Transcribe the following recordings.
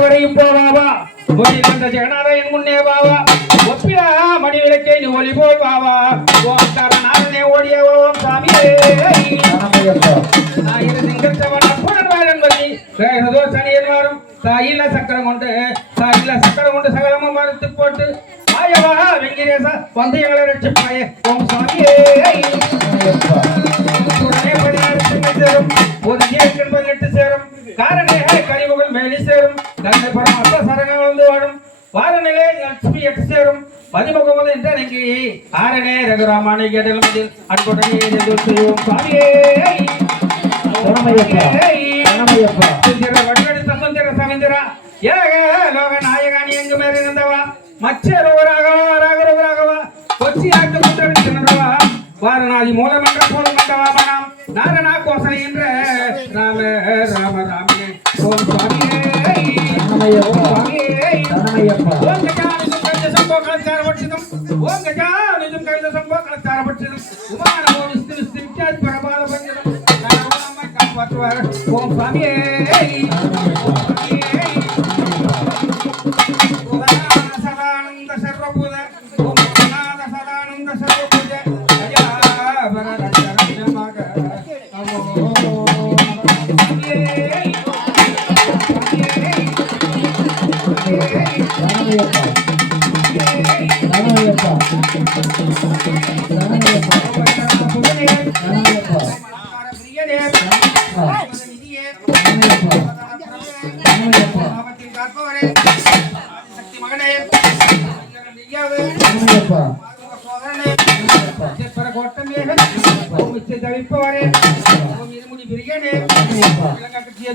வரையும் போவாவா ஒளி கொண்ட ஜெகநாதன் முன்னே வாவா ஒப்பிலா மணி விளக்கை நீ ஒளி போல் வாவா ஓம் தரநாதனே ஓடிய ஓம் சாமியே ஆயிரம் திங்கள் சவன் அப்புடன் வாழன்பதி வேறதோ சனியன் வாரும் தாயில சக்கரம் கொண்டு சகலமும் மறுத்து போட்டு ஆயவா வெங்கிரேச வந்து எங்களை ரட்சிப்பாயே ஓம் சாமியே உடனே 16 சேரும் ஒரு ஜீவன் 18 சேரும் காரணே கனிமுகல் மேலி சேரும் தந்தை பரமாத்மா சரணம் வந்து வாடும் வாரநிலை லட்சுமி 8 சேரும் பதிமுகம் என்று ஆரணே ரகுராமானை கேட்டல் அன்புடனே செய்வோம் சாமியே வடிவடி சசுந்தர சமந்திரா ஏக லோக நாயகானி எங்கு மேல் இருந்தவா மச்சரவராகவா கொச்சி ஆட்டு கொண்டிருக்கின்றவா வாரணாதி மூலமன்ற போலமன்றவா மனம் நாரணா கோசலை என்ற ராம ராம ராமே ஓம் சுவாமியே ஓம் சுவாமியே ஓம் கஜானிதும் கவித சம்போ கலச்சாரபட்சிதம் ஓம் கஜானிதும் கவித சம்போ கலச்சாரபட்சிதம் உமானமோ விஷ்ணு வித்யாதி பரபாத பஞ்சனம் நாராயணம்மை காப்பாற்றுவார் ஓம் சுவாமியே சதானந்த சர்வபூத ஓம் சதானந்த சர்வபூத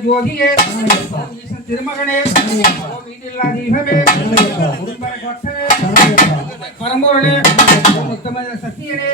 ஜோதியே திருமகனே பரம்பொருளே சத்தியனே